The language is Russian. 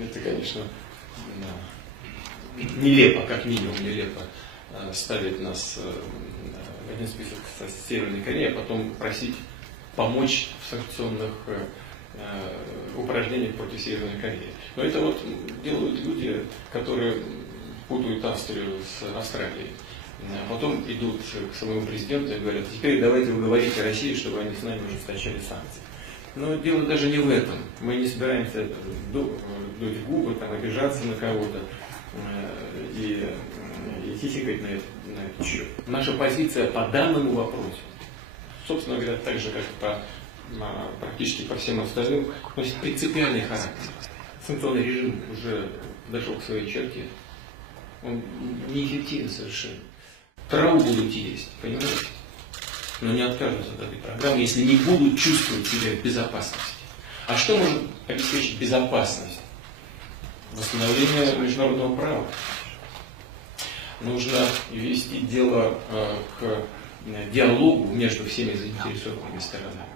Это, конечно, нелепо, как минимум нелепо ставить нас в один список со Северной Кореей, а потом просить помочь в санкционных упражнениях против Северной Кореи. Но это вот делают люди, которые путают Австрию с Австралией. А потом идут к своему президенту и говорят: теперь давайте вы говорите России, чтобы они с нами ужесточали санкции. Но дело даже не в этом. Мы не собираемся дуть губы, там, обижаться на кого-то и хихикать на этот счет. Наша позиция по данному вопросу, собственно говоря, так же, как практически по всем остальным, носит принципиальный характер. Санкционный режим уже дошел к своей черте. Он неэффективен совершенно. Траву будут есть, понимаете? Но не откажутся от этой программы, если не будут чувствовать себя в безопасности. А что может обеспечить безопасность? Восстановление международного права. Нужно вести дело к диалогу между всеми заинтересованными сторонами.